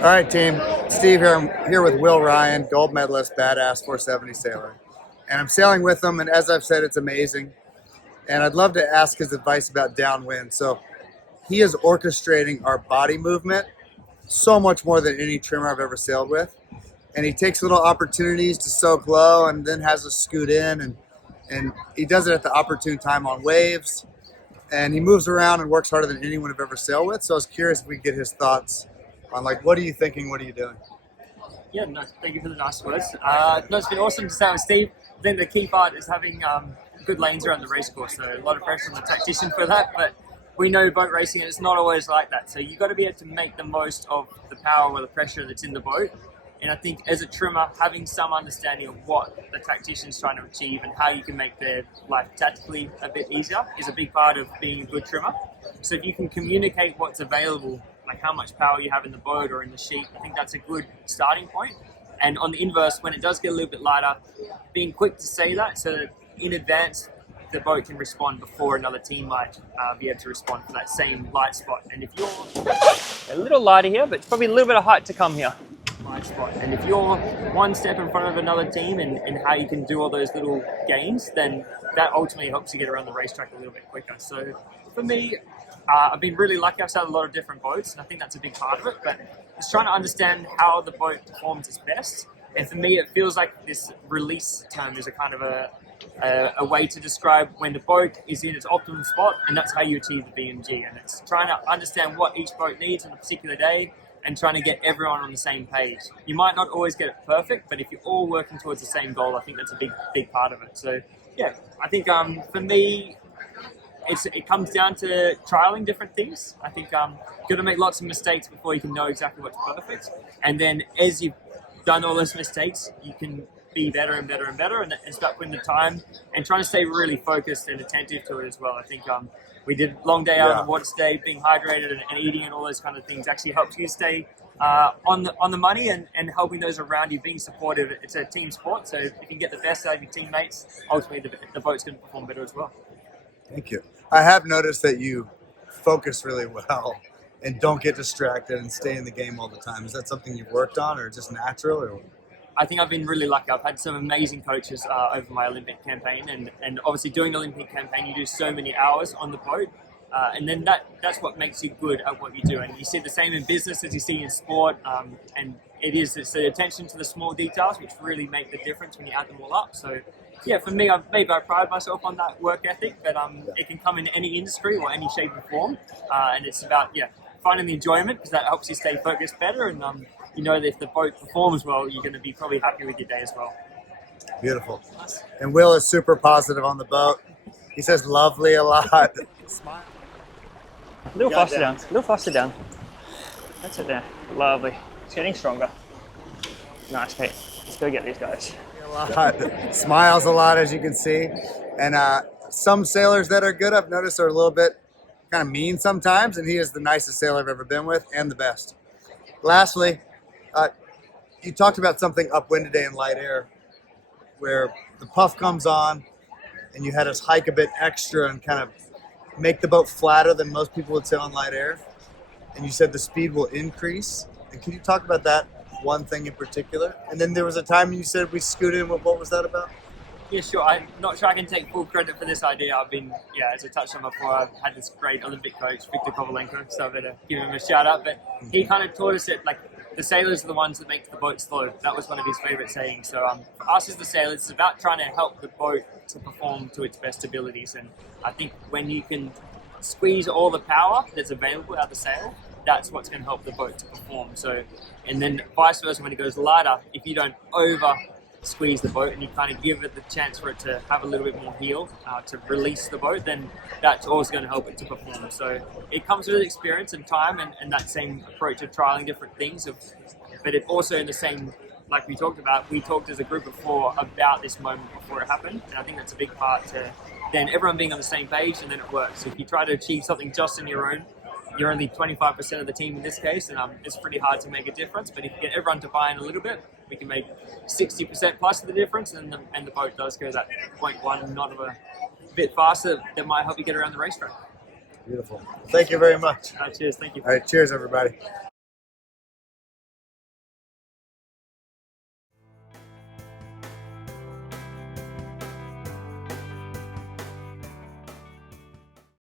All right, team. Steve here. I'm here with Will Ryan, gold medalist, badass 470 sailor. And I'm sailing with him, and as I've said, it's amazing. And I'd love to ask his advice about downwind. So he is orchestrating our body movement so much more than any trimmer I've ever sailed with. And he takes little opportunities to soak low and then has us scoot in. And he does it at the opportune time on waves. And he moves around and works harder than anyone I've ever sailed with. So I was curious if we could get his thoughts on, like, what are you thinking? What are you doing? Yeah, no, thank you for the nice words. No, it's been awesome to sail with Steve. I think the key part is having good lanes around the racecourse. So a lot of pressure on the tactician for that, but we know boat racing is not always like that. So you've got to be able to make the most of the power or the pressure that's in the boat. And I think as a trimmer, having some understanding of what the tactician's trying to achieve and how you can make their life tactically a bit easier is a big part of being a good trimmer. So if you can communicate what's available, like how much power you have in the boat or in the sheet, I think that's a good starting point. And on the inverse, when it does get a little bit lighter, being quick to say that so that in advance the boat can respond before another team might be able to respond for that same light spot. And if you're a little lighter here, but it's probably a little bit of height to come here. Light spot. And if you're one step in front of another team and how you can do all those little gains, then that ultimately helps you get around the racetrack a little bit quicker. So for me, I've been really lucky. I've sailed a lot of different boats, and I think that's a big part of it. But it's trying to understand how the boat performs its best. And for me, it feels like this release term is a kind of a way to describe when the boat is in its optimum spot, and that's how you achieve the BMG. And it's trying to understand what each boat needs on a particular day and trying to get everyone on the same page. You might not always get it perfect, but if you're all working towards the same goal, I think that's a big part of it. So yeah, I think for me, it comes down to trialing different things. I think you've got to make lots of mistakes before you can know exactly what's perfect. And then as you've done all those mistakes, you can be better and better and better and start putting the time and trying to stay really focused and attentive to it as well. I think we did a long day out on the water today, being hydrated and eating and all those kind of things actually helps you stay on the money and helping those around you, being supportive. It's a team sport, so if you can get the best out of your teammates, ultimately the boat's going to perform better as well. Thank you. I have noticed that you focus really well and don't get distracted and stay in the game all the time. Is that something you've worked on or just natural? Or? I think I've been really lucky. I've had some amazing coaches over my Olympian campaign, and obviously doing the Olympian campaign, you do so many hours on the boat, and then that's what makes you good at what you do. And you see the same in business as you see in sport, and it's the attention to the small details which really make the difference when you add them all up. So yeah, for me, maybe I pride myself on that work ethic, but it can come in any industry or any shape or form, and it's about finding the enjoyment, because that helps you stay focused better, and you know that if the boat performs well, you're going to be probably happy with your day as well. Beautiful. And Will is super positive on the boat. He says lovely a lot. Smile. A little faster down. A little faster down. That's it there. Lovely. It's getting stronger. Nice, Pete. Let's go get these guys. A lot. Smiles a lot, as you can see. And some sailors that are good, I've noticed, are a little bit kind of mean sometimes, and he is the nicest sailor I've ever been with and the best. Lastly, you talked about something upwind today in light air where the puff comes on and you had us hike a bit extra and kind of make the boat flatter than most people would sail in light air. And you said the speed will increase. And can you talk about that one thing in particular? And then there was a time you said we scooted in. What was that about? Yeah, sure. I'm not sure I can take full credit for this idea. I've been, as I touched on before, I've had this great Olympic coach, Victor Kovalenko, so I better give him a shout out. But he kind of taught us that, like, the sailors are the ones that make the boat slow. That was one of his favorite sayings. So for us as the sailors, it's about trying to help the boat to perform to its best abilities. And I think when you can squeeze all the power that's available out of the sail, that's what's going to help the boat to perform. So, and then vice versa, when it goes lighter, if you don't over squeeze the boat and you kind of give it the chance for it to have a little bit more heel to release the boat, then that's also going to help it to perform. So it comes with experience and time and that same approach of trialing different things, but it also in the same, like we talked about, we talked as a group before about this moment before it happened, and I think that's a big part to then everyone being on the same page, and then it works. If you try to achieve something just on your own, you're only 25% of the team in this case, and it's pretty hard to make a difference. But if you get everyone to buy in a little bit, we can make 60% plus of the difference, and the boat does go that 0.1 knot of a bit faster. That might help you get around the racetrack. Beautiful. Thank you very much. Cheers. Thank you. All right. Cheers, everybody.